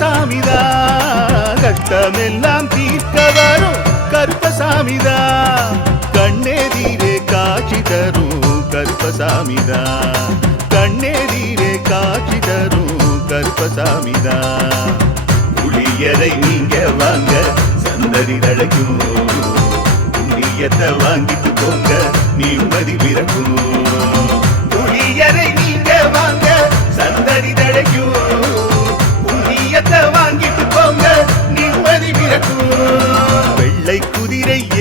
சாமிதா கட்டமெல்லாம் தீர்க்க வரும். கருப்பசாமிதா கண்ணெதிரே காட்சி தரும். கருப்பசாமிதா கண்ணெதிரே காட்சி தரும். கருப்பசாமிதா புளியரை நீங்க வாங்க சந்ததி தழைக்கும். புளியத்தை வாங்கிட்டு போங்க நிம்மதி பிறக்கும்.